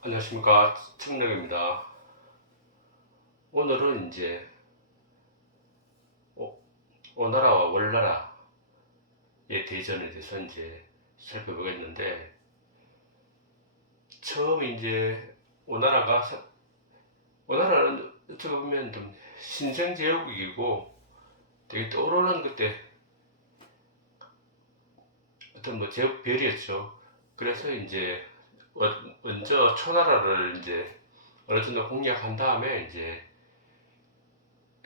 안녕하십니까, 청력입니다. 오늘은 이제 오- 오나라와 월나라의 대전에 대해서 이제 살펴보겠는데, 처음 이제 오나라가 오나라는 어떻게 보면 좀 신생제국이고 되게 떠오르는 그때 어떤 뭐 제국별이었죠. 그래서 이제 먼저 초나라를 이제 어느 정도 공략한 다음에 이제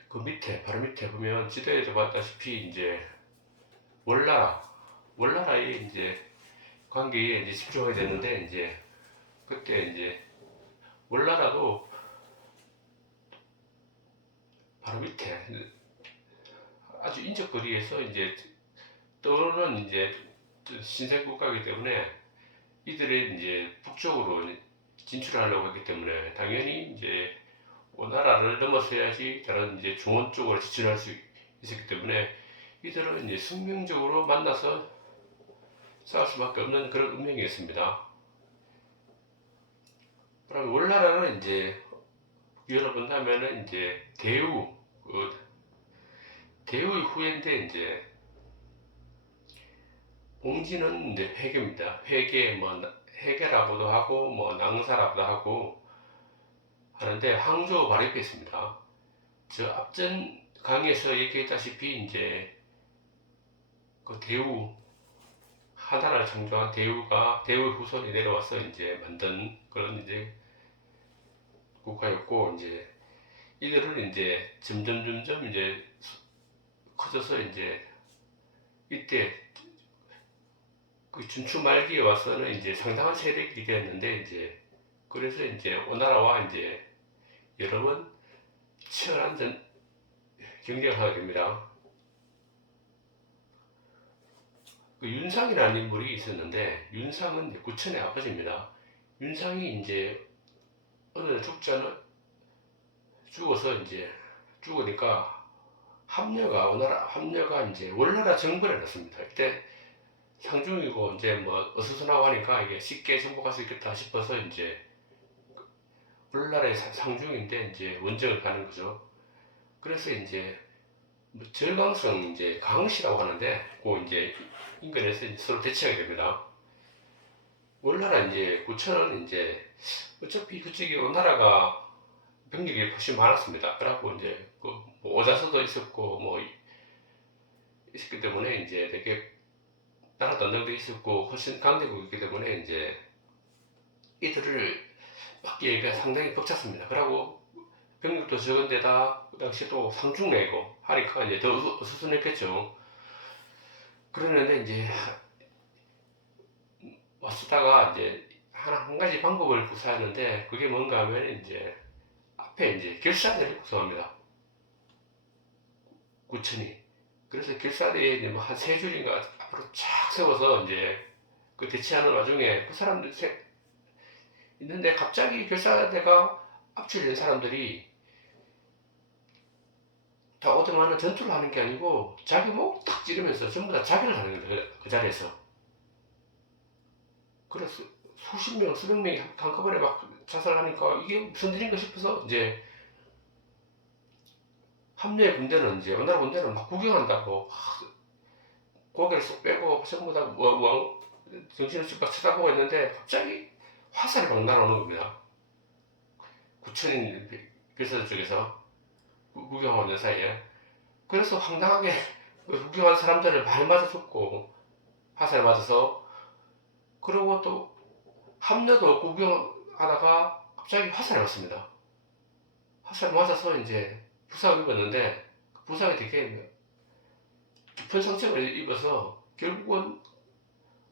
그 밑에 바로 밑에 보면 지도에도 봤다시피 이제 월나라 월나라의 이제 관계에 이제 집중하게 됐는데, 이제 그때 이제 월나라도 바로 밑에 아주 인접거리에서 이제 떠오르는 이제 신생 국가이기 때문에 이들의 이제 북쪽으로 진출하려고 했기 때문에 당연히 이제 오나라를 넘어서야지 다른 이제 중원 쪽으로 진출할 수 있었기 때문에 이들은 이제 숙명적으로 만나서 싸울 수밖에 없는 그런 운명이었습니다. 그럼 월나라는 이제 열어본다면은 이제 대우의 후예인데, 이제 봉지는 이제 회계입니다. 회계 뭐 회계라고도 하고 뭐 낭사라고도 하고 하는데 항저우 바로 옆에 있습니다. 저 앞전 강의에서 얘기했다시피 이제 그 대우 하나라를 창조한 대우의 후손이 내려와서 이제 만든 그런 이제 국가였고, 이제 이들은 이제 점점 이제 커져서 이제 이때 그 준추 말기에 와서는 이제 상당한 세력이 되었는데, 이제 그래서 이제 오나라와 이제 여러 번 치열한 경쟁을 하게 됩니다. 그 윤상이라는 인물이 있었는데, 윤상은 구천의 아버지입니다. 윤상이 이제 어느 날 죽어서 이제 죽으니까 합녀가 이제 월나라 정벌에 났습니다. 그때 상중이고 이제 뭐 어수선하고 하니까 이게 쉽게 정복할 수 있겠다 싶어서 이제 월나라의 상중인데 이제 원정을 가는 거죠. 그래서 이제 뭐 절강성 이제 강씨라고 하는데 그 이제 인근에서 이제 서로 대치하게 됩니다. 월나라 이제 구천은 이제 어차피 그쪽이 오나라가 병력이 훨씬 많았습니다. 그래갖고 이제 그뭐 오자서도 있었고 뭐 있었기 때문에 이제 되게 나라도 안정돼 있었고 훨씬 강대국이기 때문에 이제 이들을 막기가 상당히 벅찼습니다. 그러고 병력도 적은데다 그 당시 또 상중내고 하니까 이제 더 어수선했겠죠. 그러는데 이제 왔다가 이제 한 가지 방법을 구사하는데, 그게 뭔가 하면 이제 앞에 이제 결사대를 구성합니다. 구천이. 그래서 결사대에 이제 뭐 한 세 줄인가 앞으로 쫙 세워서 이제 그 대치하는 와중에 그 사람들 있는데, 갑자기 결사대가 압출된 사람들이 다 오더만은 전투를 하는 게 아니고 자기 목 탁 찌르면서 전부 다 자결을 하는 거예요. 그 자리에서. 그래서 수십 명, 수백 명이 한꺼번에 막 자살하니까 이게 무슨 일인가 싶어서 이제 합류의 군대는 이제 어느 군대는 막 구경한다고 고개를 쏙 빼고 전부 다 정신을 쭉 쳐다보고 있는데, 갑자기 화살이 막 날아오는 겁니다. 구천인 빌서드 쪽에서 구경하고 있는 사이에. 그래서 황당하게 구경한 사람들을 많이 맞아 죽고 화살 맞아서. 그리고 또 함녀도 구경하다가 갑자기 화살을 맞습니다. 화살 맞아서 이제 부상을 입었는데, 그 부상이 되게 깊은 상처를 입어서 결국은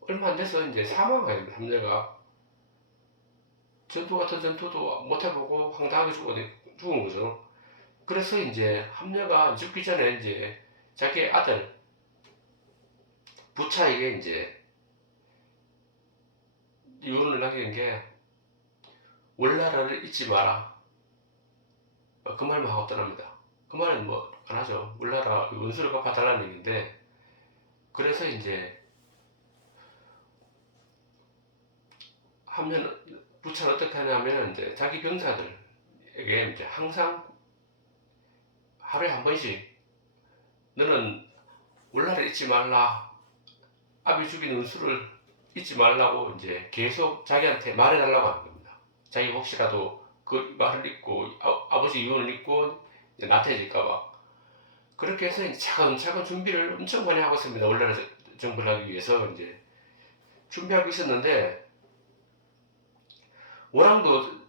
얼마 안 돼서 이제 사망하게 됩니다. 함녀가 전투 같은 전투도 못 해보고 황당하게 죽은 거죠. 그래서 이제 함녀가 죽기 전에 이제 자기 아들 부차에게 이제 유언을 남긴 게, 월나라를 잊지 마라. 그 말만 하고 떠납니다. 그 말은 뭐 안 하죠. 월나라 원수를 갚아달라는 얘기인데, 그래서 이제 하면 부차는 어떻게 하냐면 이제 자기 병사들에게 이제 항상 하루에 한 번씩 너는 월날을 잊지 말라. 아비 죽인 은수를 잊지 말라고 이제 계속 자기한테 말해달라고 하는 겁니다. 자기 혹시라도 그 말을 잊고 아버지 유언을 잊고 나태해질까봐. 그렇게 해서 이제 차근차근 준비를 엄청 많이 하고 있습니다. 월나라 정벌을 하기 위해서 이제 준비하고 있었는데 오랑도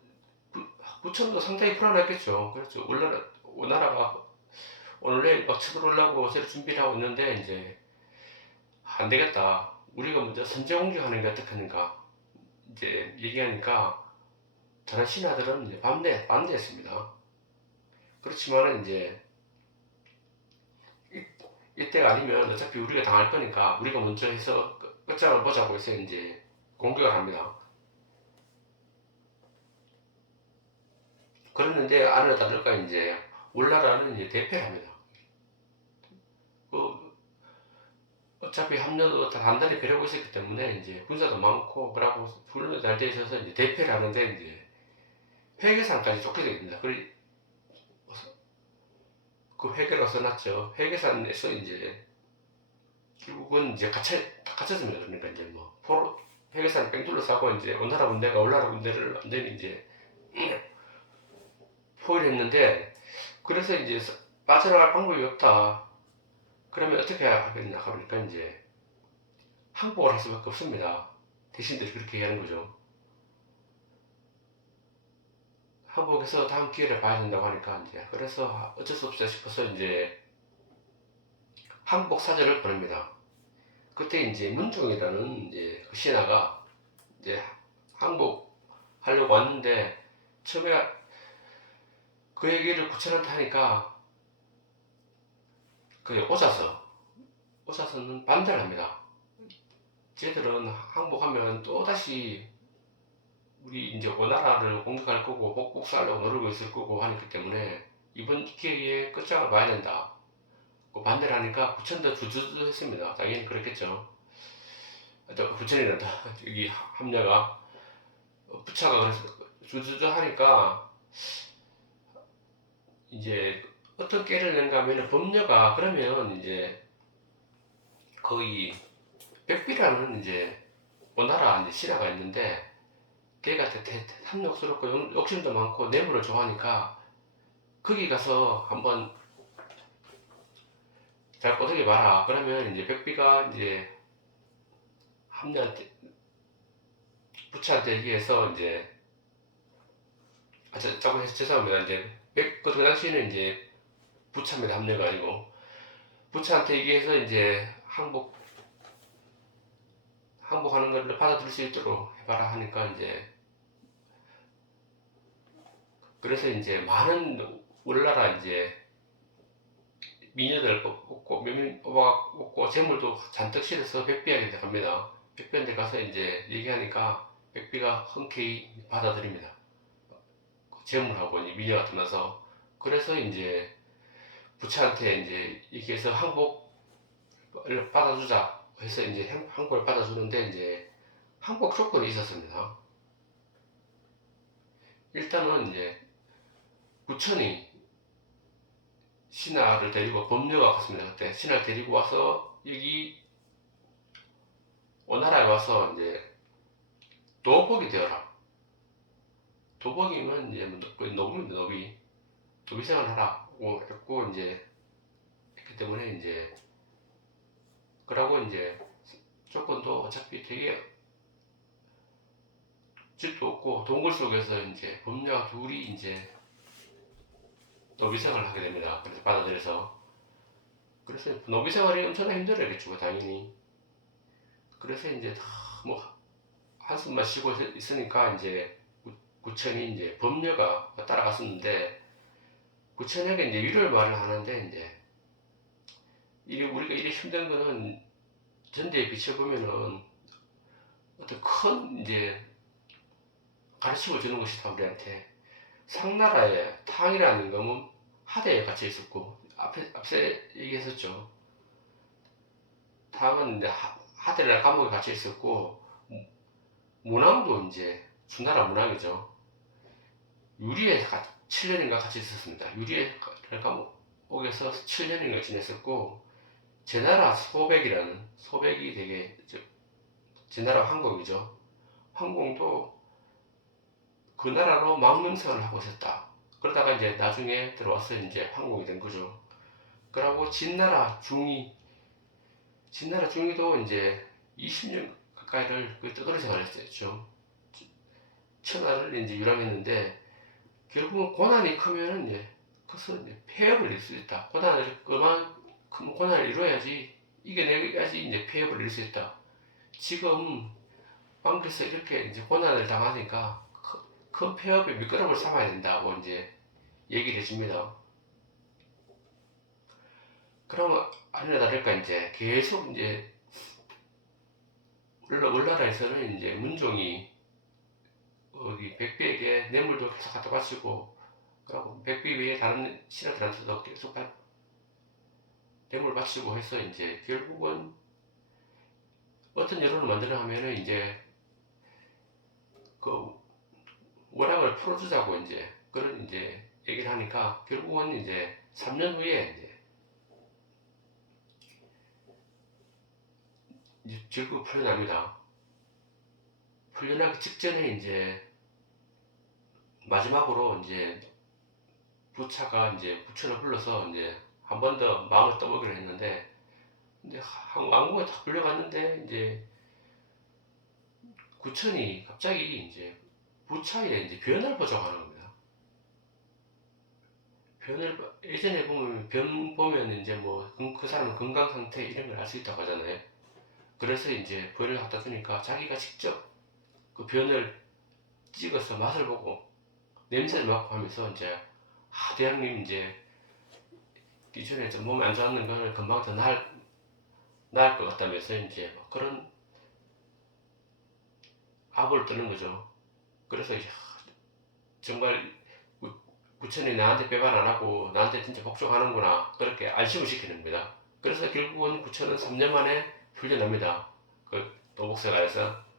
부천도 상당히 불안했겠죠. 그렇죠. 월나라가 오늘 내일 막 쳐들어오려고 새로 준비를 하고 있는데 이제 안 되겠다. 우리가 먼저 선제 공격하는 게 어떻겠는가 이제 얘기하니까 다른 신하들은 이제 반대했습니다. 그렇지만은 이제 이때가 아니면 어차피 우리가 당할 거니까 우리가 먼저 해서 끝장을 보자고 해서 이제 공격을 합니다. 그랬는데 아니나 다를까 이제 올라라는 이제 대패를 합니다. 그 어차피 합류도 다 단단히 배려고 있었기 때문에 이제 군사도 많고 그러고 훈련도 잘 돼 있어서 이제 대패를 하는데 이제 회계산까지 쫓겨져 있습니다. 그 회계로 써놨죠. 회계산에서 이제 결국은 이제 갇혔습니다. 그러니까 이제 뭐 회계산 뺑 둘러싸고 이제 원나라 군대가 올나라 군대를 완전히 이제 포위했는데 그래서 이제 빠져나갈 방법이 없다. 그러면 어떻게 하겠나 하니까 이제 항복을 할 수밖에 없습니다. 대신들이 그렇게 얘기하는 거죠. 항복해서 다음 기회를 봐야 된다고 하니까 이제 그래서 어쩔 수 없다 싶어서 이제 항복 사절을 보냅니다. 그때 이제 문종이라는 이제 그 신하가 이제 항복하려고 왔는데 처음에 그 얘기를 구천한테 하니까 그 오자서는 반대를 합니다. 쟤들은 항복하면 또다시 우리 이제 원나라를 공격할 거고 복국하려고 노리고 있을 거고 하기 때문에 이번 기회에 끝장을 봐야 된다. 반대를 하니까 부천도 주저주 했습니다. 당연히 그렇겠죠. 부천이란다. 여기 함녀가 부차가 그래서 주저주 하니까 이제 어떤 깨를 낸가 하면 범녀가 그러면 이제 거의 백비라는 이제 원나라 이제 신하가 있는데 걔가 탐욕스럽고 욕심도 많고 뇌물을 좋아하니까 거기 가서 한번 잘 꼬드겨 봐라. 그러면 이제 백비가 이제 함녀한테 부차한테 얘기해서 이제 조금 죄송합니다. 이제 그 당시에는 이제 부차입니다. 함녀가 아니고 부차한테 얘기해서 이제 항복하는 걸 받아들일 수 있도록 해봐라 하니까 이제 그래서 이제 많은 우리나라 이제 미녀들 뽑고 몇명 뽑아갖고 재물도 잔뜩 실어서 백비한테 갑니다. 백비한테 가서 이제 얘기하니까 백비가 흔쾌히 받아들입니다. 재물하고 이제 미녀 같으면서 그래서 이제 부처한테 이제 얘기해서 항복을 받아주자 해서 이제 항복을 받아주는데 이제 항복 조건이 있었습니다. 일단은 이제 부천이 신하를 데리고 범녀가 갔습니다. 그때 신하를 데리고 와서 여기 원나라에 와서 이제 도복이 되어라. 도복이면 이제 노비입니다. 노비 생활을 하라고 했고 이제 했기 때문에 이제 그러고 이제 조건도 어차피 되게 집도 없고 동굴 속에서 이제 범녀와 둘이 이제 노비 생활을 하게 됩니다. 그래서 받아들여서 그래서 노비 생활이 엄청나게 힘들었겠죠, 당연히. 그래서 이제 뭐 한숨만 쉬고 있으니까 이제 구천이 이제 범녀가 따라갔었는데 구천에게 이제 위로의 말을 하는데 이제 우리가 이래 힘든 거는 전대에 비춰보면은 어떤 큰 이제 가르침을 주는 것이다 우리한테. 상나라에 탕이라는 검은 하대에 갇혀 있었고 앞세 얘기했었죠. 탕은 이제 하대라는 감옥에 갇혀 있었고 무남도 이제 주나라 문왕이죠. 유리에 7년인가 같이 있었습니다. 유리에 감옥에서 7년인가 지냈었고, 제나라 소백이라는, 소백이 되게 제나라 황공이죠. 황공도 그 나라로 망명성을 하고 있었다. 그러다가 이제 나중에 들어와서 이제 황공이 된 거죠. 그러고 진나라 중위도 이제 20년 가까이를 떠돌이 생활을 했었죠. 천하를 이제 유람했는데, 결국은 고난이 크면은 이제 커서 이제 폐업을 이룰 수 있다. 그만큼 고난을 이뤄야지, 이겨내야지 이제 폐업을 이룰 수 있다. 지금 왕께서 이렇게 이제 고난을 당하니까 큰 폐업의 밑거름을 삼아야 된다고 이제 얘기를 해줍니다. 그러면 아니나 다를까 이제 계속 이제 울나라에서는 이제 문종이 백비에게 뇌물도 계속 갖다 바치고, 그리고 백비 외에 다른 신하들한테도 계속 뇌물 바치고 해서 이제 결국은 어떤 여론을 만들어 하면은 이제 그 원학을 풀어주자고 이제 그런 이제 얘기를 하니까, 결국은 이제 3년 후에 이제 결국 풀려납니다. 풀려나기 직전에 이제 마지막으로 이제 부처가 이제 부처를 불러서 이제 한 번 더 마음을 떠보기로 했는데, 근데 왕궁에 다 불려갔는데 이제 구천이 갑자기 이제 부처에 이제 변을 보자고 하는 겁니다. 예전에 보면 변 보면 이제 뭐 그 사람의 건강 상태 이런 걸 알 수 있다고 하잖아요. 그래서 이제 변을 갖다 주니까 자기가 직접 그 변을 찍어서 맛을 보고 냄새를 맡고 하면서 이제, 대왕님 이제 이전에 좀 몸이 안 좋았는 거는 금방 더 나을 것 같다면서 이제 그런 압을 뜨는 거죠. 그래서 이제 정말 부처님이 나한테 배반 안 하고 나한테 진짜 복종하는구나, 그렇게 안심을 시키는 겁니다. 그래서 결국은 부처는 3년 만에 풀려납니다. 그 도복사가에서.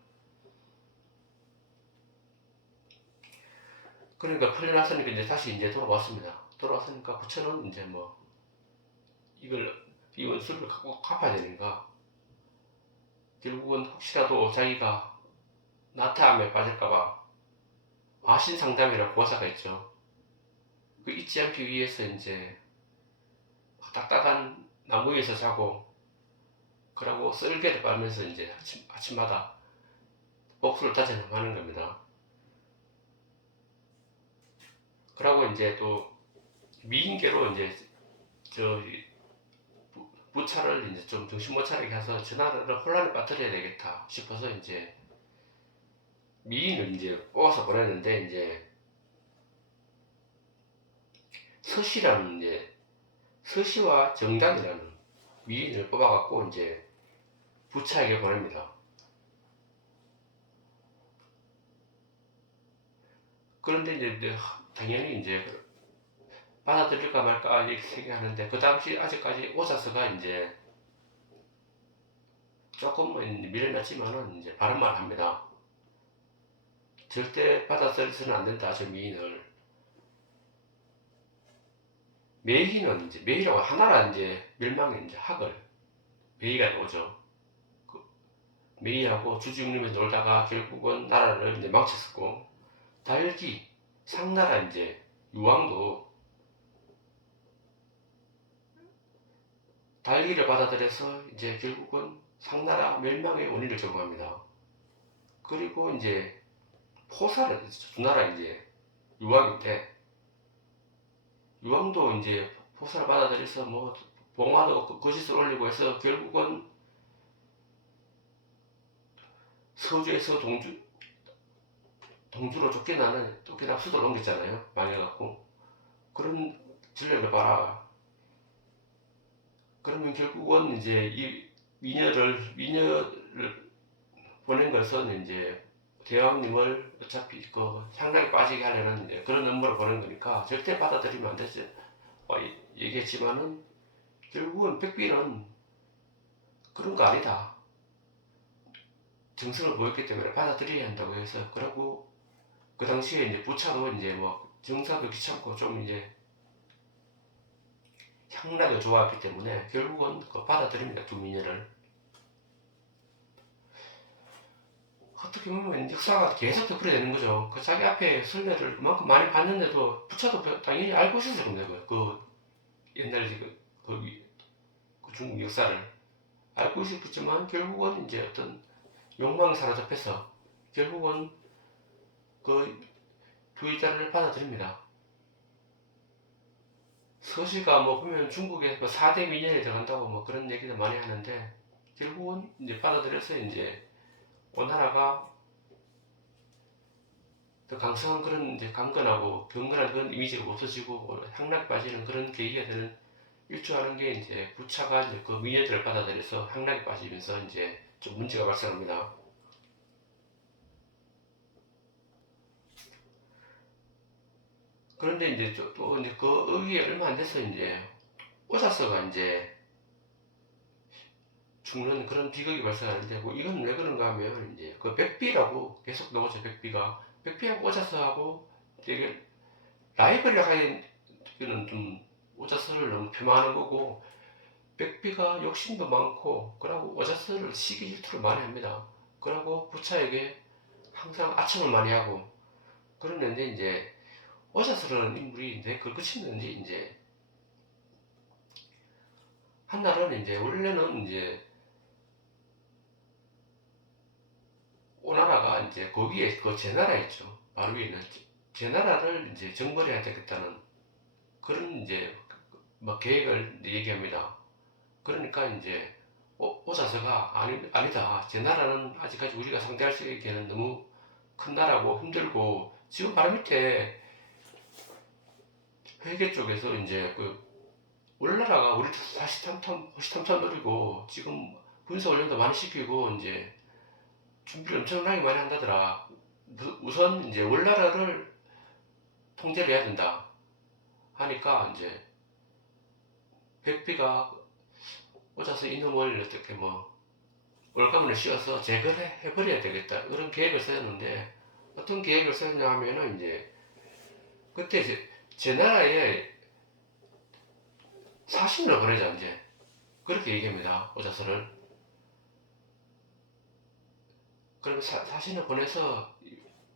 그러니까 풀려났으니까 이제 다시 이제 돌아왔습니다. 돌아왔으니까 부처는 이제 뭐 이 원수를 꼭 갚아야 되니까, 결국은 혹시라도 자기가 나태함에 빠질까봐 화신상담이라는 고사가 있죠. 그 잊지 않기 위해서 이제 딱딱한 나무 위에서 자고, 그러고 썰개를 빨면서 이제 아침마다 복수를 다져나가는 겁니다. 그러고 이제 또 미인계로 이제 부차를 이제 좀 정신 못 차리게 해서 전하를 혼란에 빠뜨려야 되겠다 싶어서 이제 미인을 이제 뽑아서 보냈는데, 이제 서시와 정단이라는 미인을 뽑아갖고 이제 부차에게 보냅니다. 그런데 이제 당연히 이제 받아들일까 말까 이렇게 생각하는데, 그 당시 아직까지 오사스가 이제 조금은 미련했지만은 이제 바른 말 합니다. 절대 받아들여서는 안 된다, 저 미인을. 매희는 이제 매희라고 하나라 이제 멸망의 이제 학을 매희가 나오죠. 그 매희하고 주주육림에 놀다가 결국은 나라를 이제 망쳤었고, 달기 상나라 이제 유왕도 달기를 받아들여서 이제 결국은 상나라 멸망의 원인을 제공합니다. 그리고 이제 포사를 주나라 이제 유왕인데, 유왕도 이제 포사를 받아들여서 뭐 봉화도 거짓을 올리고 해서 결국은 서주에서 동주로 쫓겨나 수도로 옮겼잖아요. 망해갖고. 그런 전략을 봐라. 그러면 결국은 이제 이 미녀를 보낸 것은 이제 대왕님을 어차피 그 향락에 빠지게 하려는 이제 그런 음모를 보낸 거니까 절대 받아들이면 안 되지 얘기했지만은, 결국은 백비는 그런 거 아니다, 정성을 보였기 때문에 받아들여야 한다고 해서, 그러고 그 당시에 이제 부차도 이제 뭐 정사도 귀찮고 좀 이제 향락이 좋았기 때문에 결국은 그 받아들입니다. 두 미녀를. 어떻게 보면 역사가 계속 되풀이 되는 거죠. 그 자기 앞에 선례를 그만큼 많이 봤는데도 부차도 당연히 알고 있었을 겁니다. 그 옛날 그 중국 역사를 알고 있었겠지만 결국은 이제 어떤 욕망에 사로잡혀서 결국은 그 두 여자를 받아들입니다. 서시가 뭐 보면 중국의 그 4대 미녀에 들어간다고 뭐 그런 얘기도 많이 하는데 결국은 이제 받아들여서 이제 오나라가 더 강성한 그런 이제 강건하고 경건한 그런 이미지가 없어지고 향락에 빠지는 그런 계기가 되는 일조하는 게 이제 부차가 이제 그 미녀들을 받아들여서 향락에 빠지면서 이제 좀 문제가 발생합니다. 그런데 이제 또 이제 그 의기에 얼마 안 돼서 이제 오사서가 이제 죽는 그런 비극이 발생하는데 뭐 이건 왜 그런가 하면 이제 그 백비라고 계속 나오죠. 백비하고 오자서하고 되게 라이벌이라 하기는 좀 오자서를 너무 폄하하는 거고 백비가 욕심도 많고 그러고 오자서를 시기 질투를 많이 합니다. 그러고 부차에게 항상 아첨을 많이 하고 그러는데 이제 오자서라는 인물이 내 그걸 끝이는지 이제 한날은 이제 원래는 이제 오나라가 이제 거기에 그 제나라 있죠. 바로 위에 있는 제나라를 이제 정벌해야 되겠다는 그런 이제 막 계획을 얘기합니다. 그러니까 이제 오사서가 아니다. 제나라는 아직까지 우리가 상대할 수 있기에는 너무 큰 나라고 힘들고 지금 바로 밑에 회계 쪽에서 이제 그 올나라가 우리 호시탐탐 노리고 지금 군사 훈련도 많이 시키고 이제 준비를 엄청나게 많이 한다더라. 우선 이제 월나라를 통제를 해야 된다 하니까 이제 백비가 꽂아서 이놈을 어떻게 뭐 올가문을 씌워서 제거를 해버려야 되겠다 그런 계획을 세웠는데 어떤 계획을 세웠냐 하면은 이제 그때 이제 제 나라에 사신을 보내자 이제 그렇게 얘기합니다. 오자서를. 그럼 사신을 보내서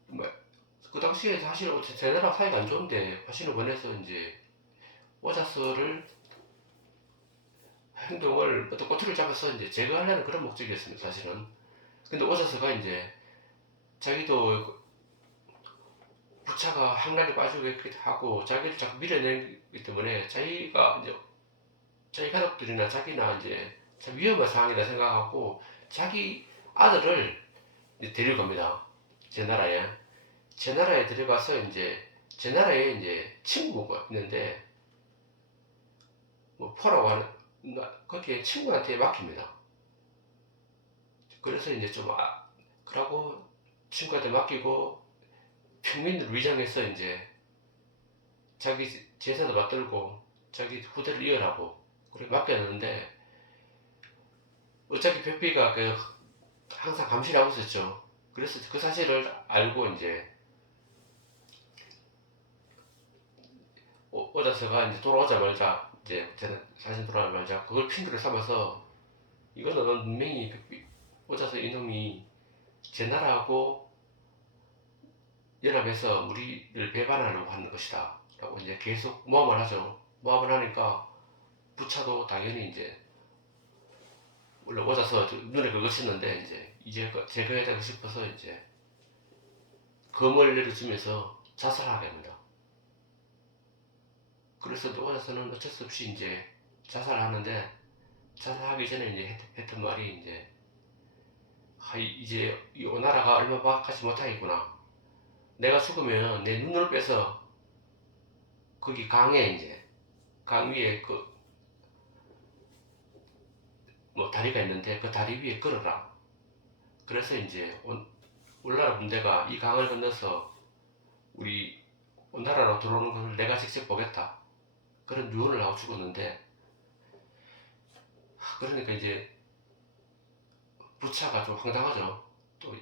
뭐, 그 당시에 사실 제 나라 사이가 안 좋은데 사신을 보내서 이제 오자서를 행동을 어떤 꼬투리를 잡아서 이제 제거하려는 그런 목적이었습니다. 사실은. 근데 오자서가 이제 자기도 부차가 항락에 빠지고 하고 자기를 자꾸 밀어내기 때문에 자기가 이제 자기 가족들이나 자기나 이제 참 위험한 상황이다 생각하고 자기 아들을 이제 데리고 갑니다. 제 나라에. 제 나라에 데려가서 이제 제 나라에 이제 친구가 있는데 뭐 포라고 하는 거기에 친구한테 맡깁니다. 그래서 이제 좀 그러고 친구한테 맡기고 평민을 위장해서 이제 자기 제사도 받들고 자기 후대를 이어라고 그렇게 맡겼는데 어차피 백비가 그 항상 감시를 하고 있었죠. 그래서 그 사실을 알고 이제 오자서가 이제 돌아오자마자 이제 사실 돌아오자마자 그걸 핑계를 삼아서 이거는 분명히 백비 오자서 이놈이 제 나라하고 연합해서 우리를 배반하려고 하는 것이다 라고 이제 계속 모함을 하죠. 모함을 하니까 부차도 당연히 이제 물론 오자서 눈에 긁으셨는데 이제 제거해야 되고 싶어서 이제 검을 내려주면서 자살하게 합니다. 그래서 오자서는 어쩔 수 없이 이제 자살하는데 자살하기 전에 이제 했던 말이 이제 이제 이 오나라가 얼마 박하지 못하겠구나. 내가 죽으면 내 눈을 빼서 거기 강에 이제 강 위에 그 뭐 다리가 있는데 그 다리 위에 걸어라. 그래서 이제 올나라 군대가 이 강을 건너서 우리 오나라로 들어오는 것을 내가 직접 보겠다. 그런 유언을 하고 죽었는데 그러니까 이제 부차가 좀 황당하죠. 또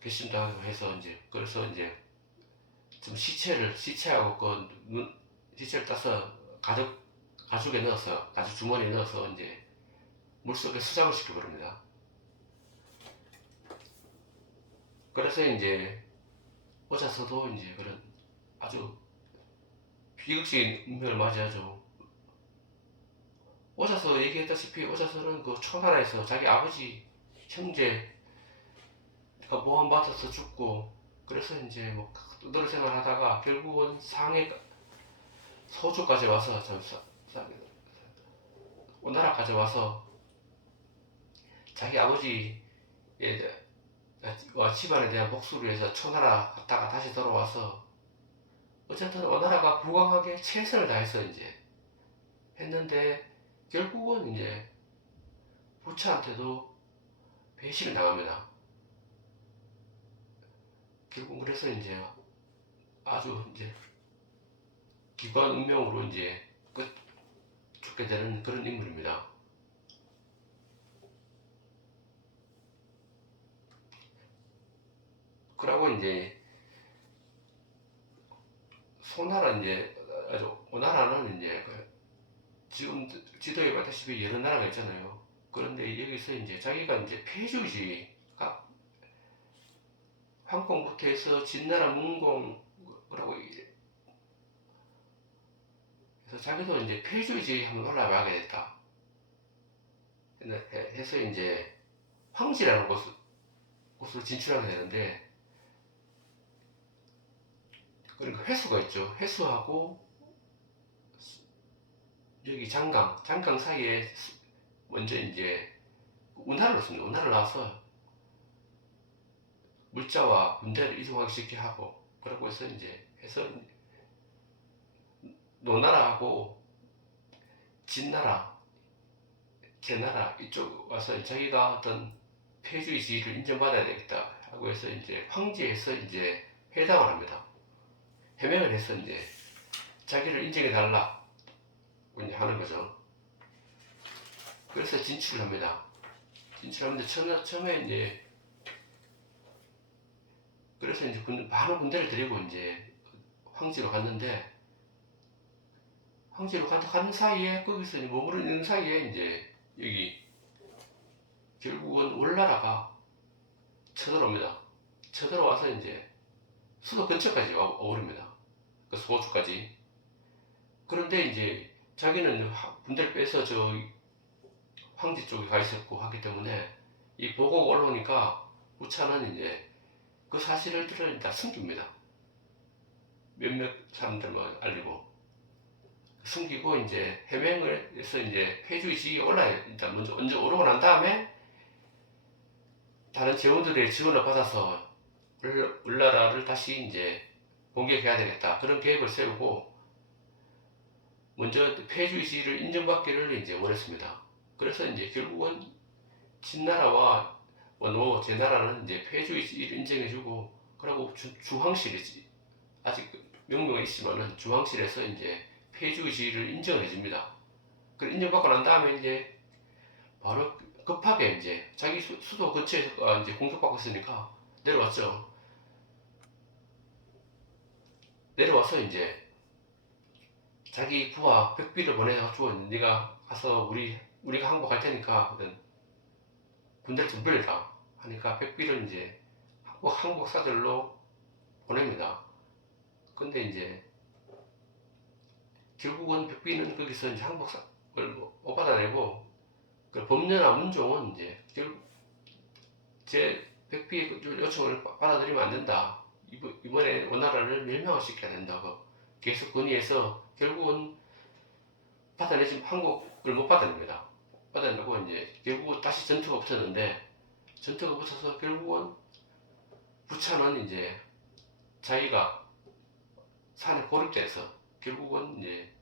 괘씸도 하고 해서 이제 그래서 이제 좀 시체하고 시체를 따서 가죽에 넣어서, 가죽 주머니에 넣어서 이제 물속에 수장을 시켜버립니다. 그래서 이제 오자서도 이제 그런 아주 비극적인 운명을 맞이하죠. 오자서 얘기했다시피 오자서는 그 초나라에서 자기 아버지, 형제가 모함받아서 죽고, 그래서 이제 뭐 떠돌이 생활하다가 결국은 소주까지 와서 오나라까지 와서 자기 아버지의 집안에 대한 복수를 위해서 초나라 갔다가 다시 돌아와서 어쨌든 오나라가 부강하게 최선을 다해서 이제 했는데 결국은 이제 부차한테도 배신을 당합니다. 결국 그래서 이제 아주 이제 기관 운명으로 이제 죽게 되는 그런 인물입니다. 그러고 이제 소나라 이제 오나라는 이제 지금 지도에 봤다시피 여러 나라가 있잖아요. 그런데 여기서 이제 자기가 이제 폐주지가 황공부터 해서 진나라 문공이라고 그래서 자기도 이제 폐주지에 한번 올라가게 됐다. 해서 이제 황지라는 곳으로 진출하게 되는데, 그러니까 회수가 있죠. 회수하고 여기 장강 사이에 먼저 이제 운하를 넣습니다. 운하를 놔서 물자와 군대를 이동하기 쉽게 하고, 그러고 해서 이제 해서 노나라하고 진나라, 제나라 이쪽 와서 자기가 어떤 폐주의 지위를 인정받아야 되겠다 하고 해서 이제 황제에서 이제 회담을 합니다. 해명을 해서 이제 자기를 인정해 달라고 이제 하는 거죠. 그래서 진출을 합니다. 진출하는데 처음에 이제 그래서 이제 많은 군대를 데리고 이제 황지로 갔는데, 황지로 가는 사이에 거기서 이제 머무르 있는 사이에 이제 여기 결국은 월나라가 쳐들어옵니다. 쳐들어와서 이제 수도 근처까지 오릅니다. 그 소주까지. 그런데 이제 자기는 군대를 빼서 저 황지 쪽에 가 있었고 하기 때문에 이 보고가 올라오니까 우차는 이제 그 사실을 일단 숨깁니다. 몇몇 사람들만 알리고 숨기고 이제 해명을 해서 이제 폐주의 지위에 올라요. 일단 먼저 오르고 난 다음에 다른 제후들의 지원을 받아서 울나라를 다시 이제 공격해야 되겠다, 그런 계획을 세우고 먼저 폐주의 지위를 인정받기를 이제 원했습니다. 그래서 이제 결국은 진나라와 원호 제나라는 이제 폐주의 지위를 인정해주고, 그리고 중황실이지 아직 명명은 있지만은 중황실에서 이제 폐주의 지위를 인정해줍니다. 그 인정받고 난 다음에 이제 바로 급하게 이제 자기 수도 근처에서 이제 공격받고 있으니까 내려왔죠. 내려와서 이제 자기 부하 백비를 보내가지고 네가 가서 우리가 항복할 테니까 군대를 좀 불려라 하니까 백비를 이제 항복 사절로 보냅니다. 근데 이제 결국은 백비는 거기서 이제 항복을 못 받아내고, 그 범녀나 문종은 이제 결국 제 백비의 요청을 받아들이면 안 된다. 이번에 오나라를 멸망시켜야 된다고 계속 건의해서 결국은 받아내지 항복을 못 받아냅니다. 받아내고 이제 결국은 다시 전투가 붙었는데, 전투가 붙어서 결국은 부차는 이제 자기가 산에 고립돼서 결국은 이제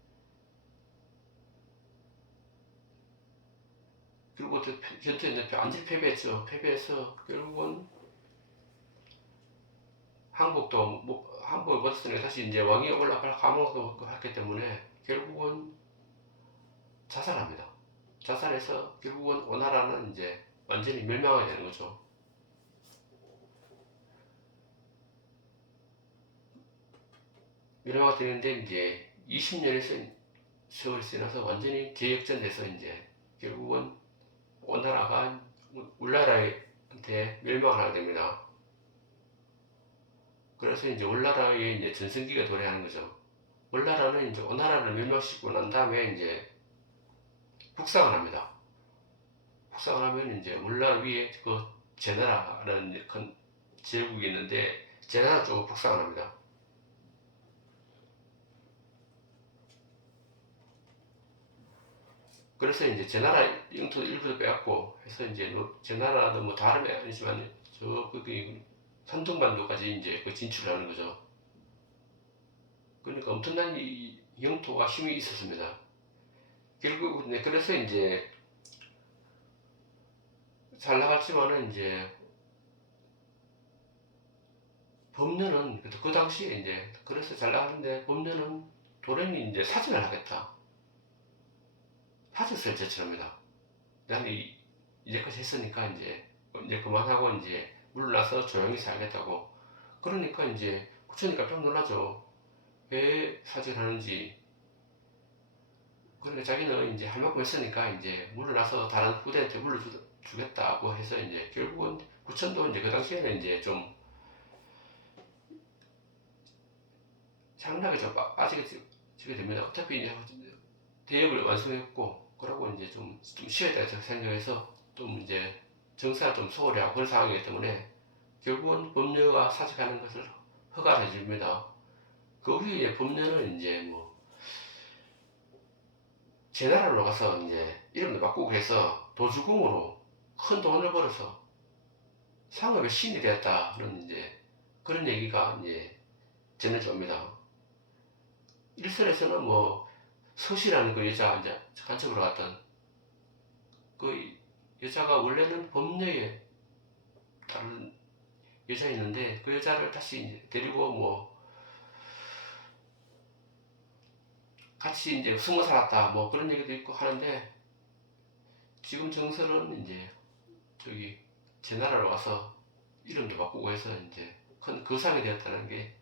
그리고 전투에 완전히 패배했죠. 패배해서 결국은 항복을 못했으니까 다시 이제 왕위에 올라갈 감옥도 했기 때문에 결국은 자살합니다. 자살해서 결국은 오나라는 이제 완전히 멸망하게 되는 거죠. 멸망이 되는데 이제 20년에서 세월이 지나서 완전히 재역전돼서 이제 결국은 오나라가 울나라한테 멸망을 하게 됩니다. 그래서 이제 울나라의 이제 전성기가 도래하는 거죠. 울나라는 이제 오나라를 멸망시키고 난 다음에 이제 북상을 합니다. 북상을 하면 이제 울나라 위에 그 제나라라는 큰 제국이 있는데 제나라 쪽으로 북상을 합니다. 그래서 이제 제나라 영토 일부도 빼앗고 해서 이제 제나라도 뭐 다름이 아니지만 저 거기 산둥반도까지 이제 그 진출하는 거죠. 그러니까 엄청난 이 영토가 힘이 있었습니다. 결국 네, 그래서 이제 잘 나갔지만은 이제 범녀는 그 당시에 이제 그래서 잘 나가는데 범녀는 도련이 이제 사직을 하겠다. 사직서를 제출합니다. 나는 이제까지 했으니까 이제 그만하고 이제 물러나서 조용히 살겠다고. 그러니까 이제 부처님 깜짝 놀라죠. 왜 사직을 하는지. 그러니까 자기는 이제 할 만큼 했으니까 이제 물러나서 다른 후대한테 물러주겠다고 해서 이제 결국은 부처도 이제 그 당시에는 이제 좀 상당히 좀 빠지게 됩니다. 어차피 이제 대역을 완성했고, 그러고 이제 좀 쉬어야 되겠다 생각해서 좀 이제 정사가 좀 소홀히 하고 그런 상황이기 때문에 결국은 법녀가 사직하는 것을 허가해 줍니다. 그 후에 법녀는 이제 뭐 제나라로 가서 이제 이름도 바꾸고 해서 도주공으로 큰 돈을 벌어서 상업의 신이 되었다는 이제 그런 얘기가 이제 전해져 옵니다. 일설에서는 뭐 서시라는 그 여자 이제 간첩으로 갔던 그 여자가 원래는 법녀의 다른 여자였는데 그 여자를 다시 이제 데리고 뭐 같이 이제 숨어 살았다 뭐 그런 얘기도 있고 하는데 지금 정설은 이제 저기 제 나라로 와서 이름도 바꾸고 해서 이제 큰 거상이 되었다는 게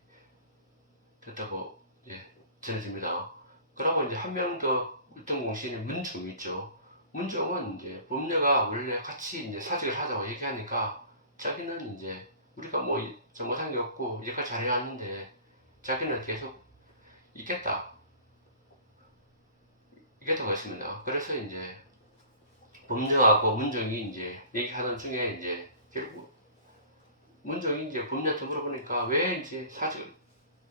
됐다고 예, 전해집니다. 그러고 이제 한 명 더 울등공신인 문중이 있죠. 문종은 이제 법녀가 원래 같이 이제 사직을 하자고 얘기하니까 자기는 이제 우리가 뭐 잘못한 게 없고 이제까지 잘해왔는데 자기는 계속 이겠다고 했습니다. 그래서 이제 법녀하고 문종이 이제 얘기하던 중에 이제 결국 문종이 이제 법녀한테 물어보니까 왜 이제 사직을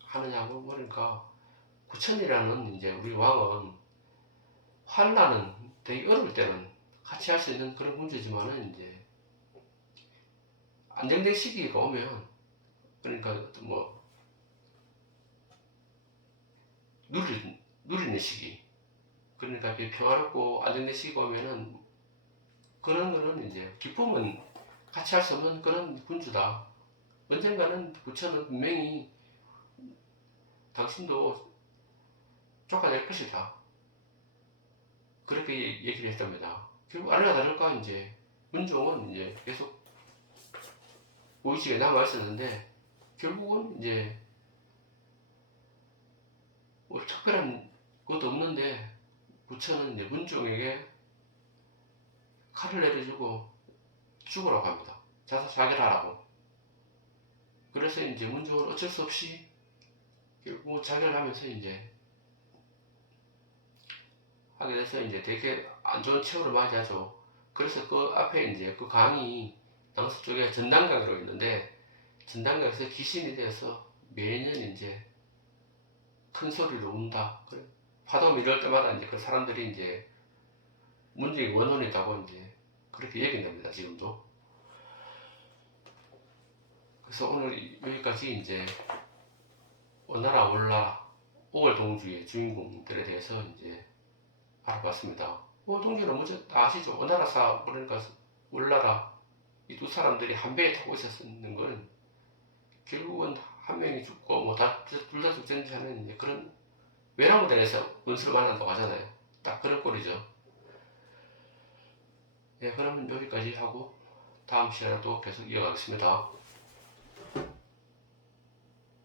하느냐고 물으니까 구천이라는 이제 우리 왕은 환란은 되게 어려울 때는 같이 할 수 있는 그런 문제지만은 이제 안정된 시기가 오면 그러니까 뭐 누리는 시기 그러니까 평화롭고 안정된 시기가 오면은 그런 거는 이제 기쁨은 같이 할 수 없는 그런 군주다. 언젠가는 부처는 분명히 당신도 쫓아낼 것이다. 그렇게 얘기를 했답니다. 결국 아니나 다를까 이제 문종은 이제 계속 고위직에 남아 있었는데 결국은 이제 뭐 특별한 것도 없는데 부처는 이제 문종에게 칼을 내려주고 죽으라고 합니다. 자결하라고. 그래서 이제 문종은 어쩔 수 없이 결국 자결하면서 이제 하게 돼서 이제 되게 안 좋은 최후를 맞이하죠. 그래서 그 앞에 이제 그 강이 남서 쪽에 전당강이라고 있는데 전당강에서 귀신이 되어서 매년 이제 큰 소리로 운다. 그래. 파도 이럴 때마다 이제 그 사람들이 이제 문제의 원혼이라고 이제 그렇게 얘기합니다. 지금도. 그래서 오늘 여기까지 이제 오나라 올라 오월동주의 주인공들에 대해서 이제 알아봤습니다. 오월동주는 먼저 다 아시죠? 오나라사 그러니까 올라라 이 두 사람들이 한 배에 타고 있었는 건 결국은 한 명이 죽고 뭐 둘 다 죽든지 하는 이제 그런 외나무단에서 원수를 만난다고 하잖아요. 딱 그런 꼴이죠. 예, 그러면 여기까지 하고 다음 시간에 또 계속 이어가겠습니다.